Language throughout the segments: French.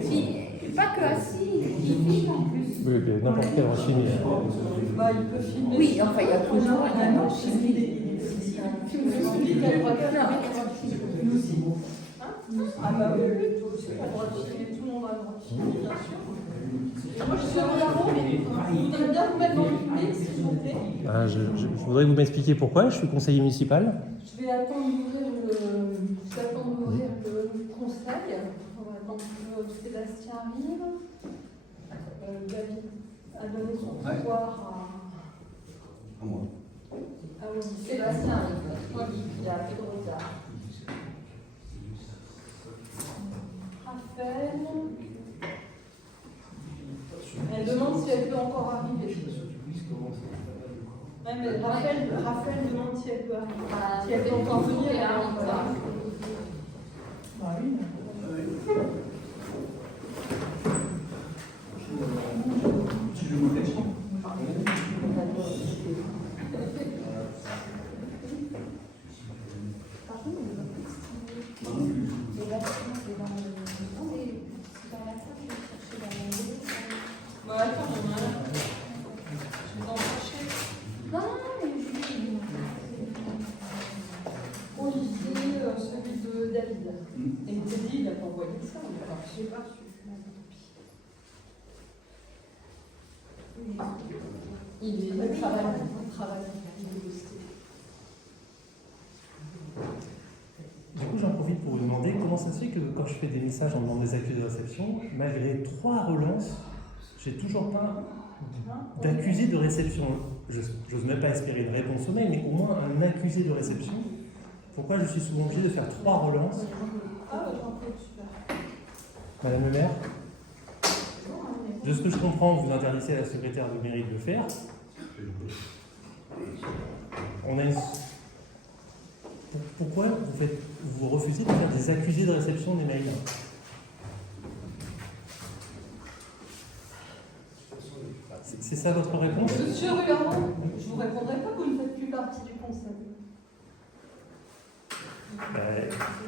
Si, pas que assis, il filme en plus. Oui, mais n'importe quel rachini. Bah, il peut filmer. Oui, enfin, il y a toujours un non, autre il est nous aussi. Ah bah oui, oui, toi aussi, t'as le droit de filmer, tout le monde a le droit de filmer, bien sûr. Et moi, je suis regardant, mais je voudrais bien vous mettre dans le public, s'il vous plaît. Ah, je voudrais que vous m'expliquiez pourquoi. Je suis conseiller municipal. Je vais attendre d'ouvrir le conseil. On va attendre que Sébastien arrive. David a donné son pouvoir À moi. à Sébastien arrive. Il a fait de retard. Raphaël. Elle demande si elle peut encore arriver. Ouais, mais Raphaël demande si elle peut arriver. Si elle peut encore venir. Bah oui. Celui de David. Et il t'a dit, il a pas envoyé ça, je n'ai pas reçu. Il travaille. Du coup, j'en profite pour vous demander comment ça se fait que quand je fais des messages en demande des accusés de réception, malgré 3 relances, j'ai toujours pas d'accusé de réception. J'ose même pas espérer une réponse au mail, mais au moins un accusé de réception. Pourquoi je suis souvent obligé de faire 3 relances? Madame le maire, de ce que je comprends, vous interdisez à la secrétaire de mairie de le faire. On a une... Pourquoi vous refusez de faire des accusés de réception des mails? C'est ça votre réponse? Monsieur Ruaron, je ne vous répondrai pas, vous ne faites plus partie du conseil.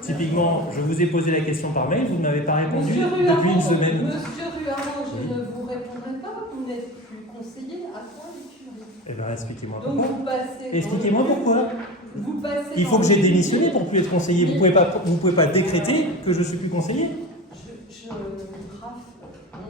Typiquement, je vous ai posé la question par mail, vous ne m'avez pas répondu depuis une semaine. Monsieur Ruaron, je ne vous répondrai pas, vous n'êtes plus conseiller à quoi l'écurie. Eh bien, expliquez-moi Donc pourquoi. vous passez. Expliquez-moi pourquoi. Vous passez. Il faut que j'ai démissionné pour plus être conseiller. Vous ne pouvez pas décréter que je suis plus conseiller.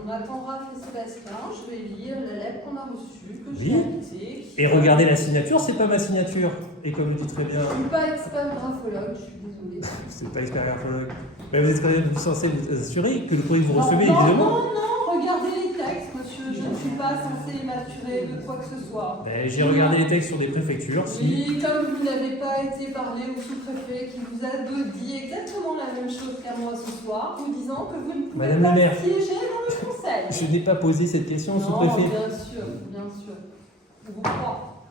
On attend Raph et Sébastien, je vais lire la lettre qu'on a reçue, que j'ai Oui. dictée. Et regardez la signature, c'est pas ma signature. Et comme le dit très bien. Je ne suis pas expert graphologue, je suis désolée. Vous n'êtes pas expert graphologue. Mais vous êtes quand même censé vous assurer que le courrier que vous recevez, non, évidemment. Non, regardez les textes, monsieur. Je ne suis pas censée m'assurer de quoi que ce soit. J'ai regardé les textes sur des préfectures. Oui, comme vous n'avez pas été parlé au sous-préfet qui vous a dit exactement la même chose qu'à moi ce soir, vous disant que vous ne pouvez Madame pas la maire, siéger dans le conseil. je n'ai pas posé cette question au sous-préfet. Bien sûr. Je vous crois.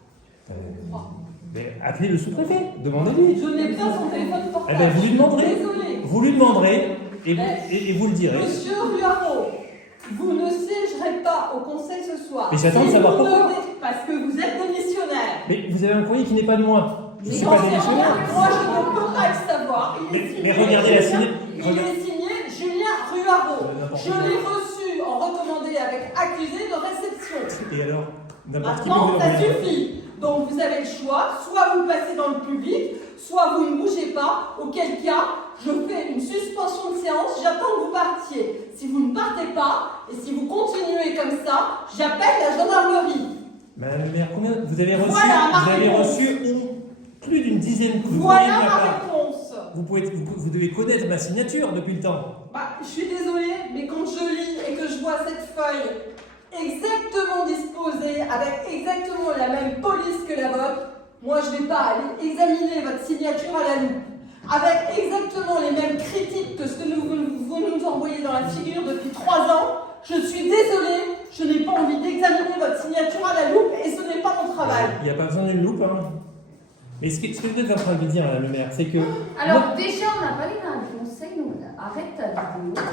Mais appelez le sous-préfet, demandez-lui. Je n'ai pas son téléphone portable. Eh bien, vous lui demanderez. Désolée. Vous lui demanderez et vous le direz. Monsieur Ruaro, vous ne siégerez pas au conseil ce soir. Mais j'attends de savoir pourquoi. Parce que vous êtes démissionnaire. Mais vous avez un courrier qui n'est pas de moi. Je ne suis J'en pas sais démissionnaire. rien. Moi, je ne peux pas le savoir. Mais regardez la signature. Il est signé Julien Ruaro. Je l'ai reçu en recommandé avec accusé de réception. Et alors, n'importe qui peut Maintenant, vous ça l'envoyer. suffit. Donc, vous avez le choix. Soit vous passez dans le public, soit vous ne bougez pas. Auquel cas, je fais une suspension de séance. J'attends que vous partiez. Si vous ne partez pas, et si vous continuez comme ça, j'appelle la gendarmerie. Madame le maire, combien vous avez reçu? Voilà ma Vous avez réponse. reçu plus d'une dizaine de courriers de Voilà ma ma part. réponse. Vous devez connaître ma signature depuis le temps. Bah, je suis désolée, mais quand je lis et que je vois cette feuille exactement disposée, avec exactement la même police que la vôtre, moi je ne vais pas aller examiner votre signature à la loupe. Avec exactement les mêmes critiques que ce que vous nous envoyez dans la figure depuis 3 ans, je suis désolée, je n'ai pas envie d'examiner votre signature à la loupe et ce n'est pas mon travail. Il n'y a pas besoin d'une loupe, hein. Mais ce que vous êtes en train de me dire, Madame le maire, c'est que... Alors, déjà, on n'a pas les mains du conseil, donc arrête ta vidéo.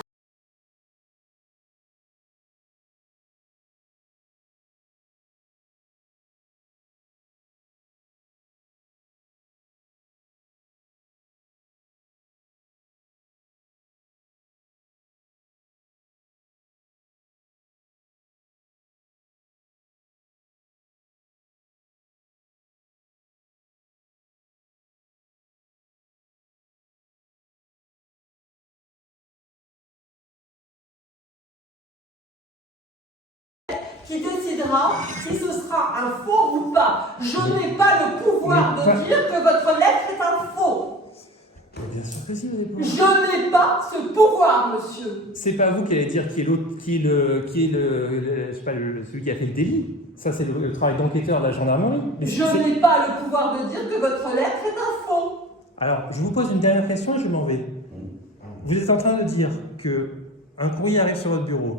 qui décidera si ce sera un faux ou pas. Je n'ai pas le pouvoir de dire que votre lettre est un faux. Bien sûr que si, vous avez le Je pouvoir. n'ai pas ce pouvoir, monsieur. C'est pas vous qui allez dire qui est l'autre, je sais pas, celui qui a fait le délit. Ça, c'est le travail d'enquêteur de la gendarmerie. Mais Je n'ai pas le pouvoir de dire que votre lettre est un faux. Alors, je vous pose une dernière question et je m'en vais. Vous êtes en train de dire que un courrier arrive sur votre bureau.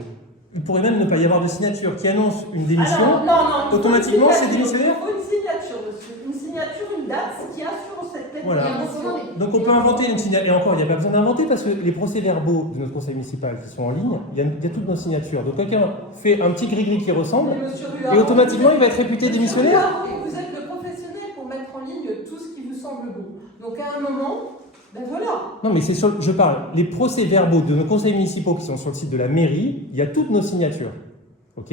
Il pourrait même ne pas y avoir de signature qui annonce une démission. Alors, non, automatiquement, une c'est signature. démissionnaire. Il faut une signature, monsieur. Une signature, une date, ce qui assure cette lettre. Voilà. Et un recommandé. Donc on peut inventer une signature. Et encore, il n'y a pas besoin d'inventer parce que les procès-verbaux de notre conseil municipal qui sont en ligne, il y a toutes nos signatures. Donc quelqu'un fait un petit gris-gris qui ressemble Mais monsieur et Ruard, automatiquement il va être réputé Monsieur démissionnaire. Ruard, vous êtes le professionnel pour mettre en ligne tout ce qui vous semble bon. Donc à un moment, ben voilà. Non mais c'est sur, je parle, les procès-verbaux de nos conseils municipaux qui sont sur le site de la mairie, il y a toutes nos signatures. Ok?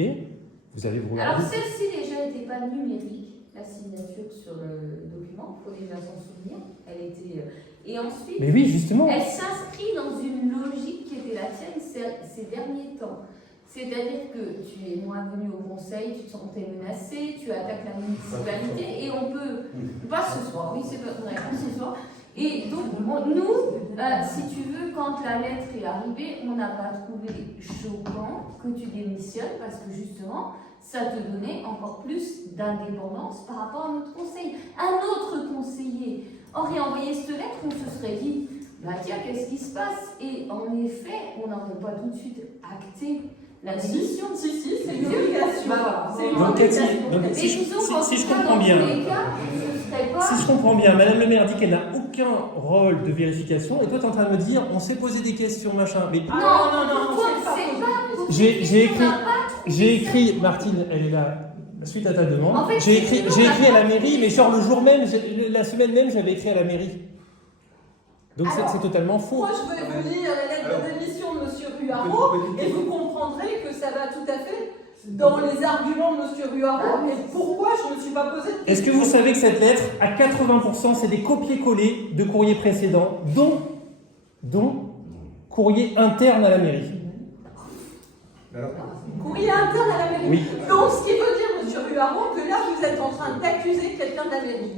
Vous allez vous Alors regarder. celle-ci déjà n'était pas numérique, la signature sur le document, il faut déjà s'en souvenir. Elle était. Et ensuite, Mais oui, justement. elle s'inscrit dans une logique qui était la tienne ces derniers temps. C'est-à-dire que tu es moins venu au conseil, tu te sentais menacé, tu attaques la municipalité et on peut. Pas ce soir, oui, c'est pas réponse ce soir. Et donc, nous, si tu veux, quand la lettre est arrivée, on n'a pas trouvé choquant que tu démissionnes parce que justement, ça te donnait encore plus d'indépendance par rapport à notre conseil. Un autre conseiller aurait envoyé cette lettre, on se serait dit, bah tiens, qu'est-ce qui se passe? Et en effet, on n'aurait pas tout de suite acté la démission. Si, c'est une obligation. Bah, C'est une Donc, Cathy, obligation. donc, Et disons qu'en si je tout cas, comprends dans bien. tous les cas, ce serait pas... Si je comprends bien, Madame le maire dit qu'elle n'a aucun rôle de vérification et toi tu es en train de me dire on s'est posé des questions, machin. Mais Ah, non, Toi, c'est pas c'est possible. pas pour J'ai tes questions, écrit- on n'a pas trouvé j'ai ça. écrit, Martine, elle est là, suite à ta demande, En fait, j'ai c'est écrit, toujours à la la- mairie, mais genre le jour même, la semaine même, j'avais écrit à la mairie. Donc Alors, c'est totalement faux. Moi, je vais vous lire la lettre Alors, de démission de M. Ruaro et vous comprendrez que ça va tout à fait dans les arguments de M. Ruaro et pourquoi je ne me suis pas posé de question. Est-ce que vous savez que cette lettre, à 80%, c'est des copier-coller de courriers précédents, dont courrier interne à la mairie? Alors, Courrier interne à la mairie. Oui. Donc, ce qui veut dire, M. Ruaro, que là, vous êtes en train d'accuser quelqu'un de la mairie.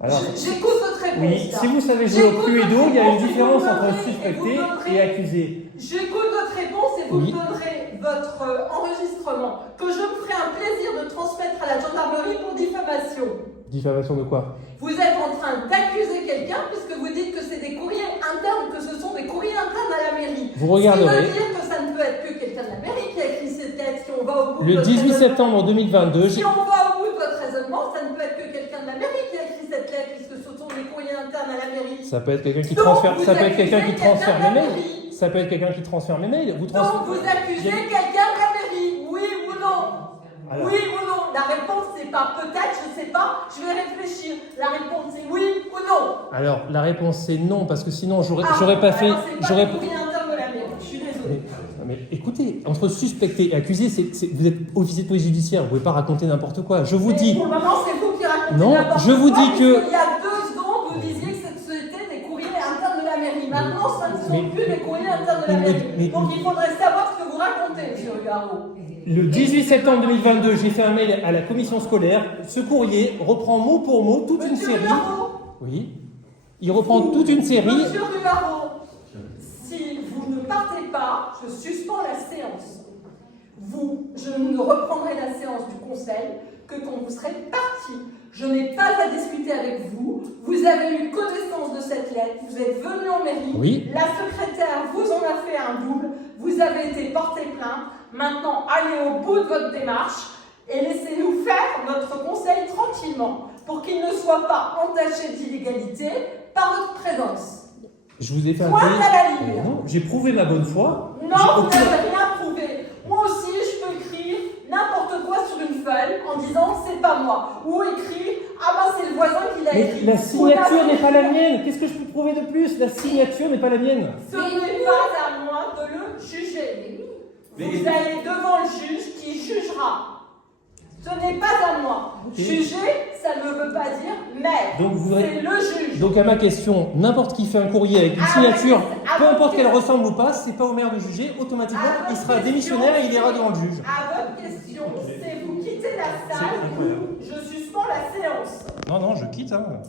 Alors, J'écoute votre réponse. oui, là. si vous savez jouer au plus et d'eau, il y a une différence entre Et suspecté vous donnerez- et accusé. J'écoute votre réponse et vous Oui. me donnerez votre enregistrement que je me ferai un plaisir de transmettre à la gendarmerie pour diffamation. Diffamation de quoi? Vous êtes en train d'accuser quelqu'un puisque vous dites que c'est des courriers internes, que ce sont des courriers internes à la mairie. Vous Ce qui regarderez. veut dire que ça ne peut être que quelqu'un de la mairie qui a écrit cette lettre. Si on va au bout de Le votre 18 raisonnement- septembre 2022, Si on va au bout de votre raisonnement, ça ne peut être que quelqu'un de la mairie qui a écrit cette lettre puisque ce sont des courriers internes à la mairie. ça peut être quelqu'un qui Donc, transfère, vous ça peut être quelqu'un qui accusez transfère quelqu'un mes de la mails. mairie. Ça peut être quelqu'un qui transfère mes mails. Vous Donc transférez. vous accusez quelqu'un de la mairie, oui ou non? Alors, Oui ou non? La réponse c'est pas peut-être, je sais pas, je vais réfléchir. La réponse c'est oui ou non? alors, la réponse c'est non parce que sinon j'aurais Ah, pas fait. alors c'est pas J'aurais. le courrier interne de la mairie, je suis désolée. Mais écoutez, entre suspecté et accusé, vous êtes officier de police judiciaire, vous pouvez pas raconter n'importe quoi. Je vous Mais dis. pour le moment c'est vous qui racontez Non, n'importe je vous quoi, dis que- puisqu'il y a 2 secondes vous disiez que c'était des courriers internes de la mairie. Maintenant ce ne sont Mais- plus des courriers internes de la mais- mairie. Donc il faudrait savoir ce que vous racontez, M. Garo. Le 18 septembre 2022, j'ai fait un mail à la commission scolaire. Ce courrier reprend mot pour mot toute une Monsieur série. Ruaro, Oui. Il reprend toute une série. Monsieur Ruaro, si vous ne partez pas, je suspends la séance. Je ne reprendrai la séance du conseil que quand vous serez parti. Je n'ai pas à discuter avec vous. Vous avez eu connaissance de cette lettre. Vous êtes venu en mairie. Oui. La secrétaire vous en a fait un double. Vous avez été porté plainte. Maintenant, allez au bout de votre démarche et laissez-nous faire notre conseil tranquillement pour qu'il ne soit pas entaché d'illégalité par votre présence. Je vous ai fait un Point mail. à la ligne. Non, j'ai prouvé ma bonne foi. Non, J'ai vous aucun- n'avez rien prouvé. Moi aussi, je peux écrire n'importe quoi sur une feuille en disant c'est pas moi. Ou écrire ah ben c'est le voisin qui l'a Mais écrit. la Vous signature n'avez- n'est pas la mienne. Qu'est-ce que je peux prouver de plus? La signature n'est pas la mienne. Ce n'est pas à moi de le juger. Mais- Vous allez devant le juge qui jugera. Ce n'est pas à moi. Ok. Juger, ça ne veut pas dire mais. Donc vous voudrez- C'est le juge. Donc à ma question, n'importe qui fait un courrier avec une signature. À peu importe qu'elle ressemble ou pas, c'est pas au maire de juger, automatiquement, il sera démissionnaire et il ira devant le juge. À votre question, c'est vous quittez la C'est salle, incroyable. je suspends la séance. Non, non, je quitte. Hein.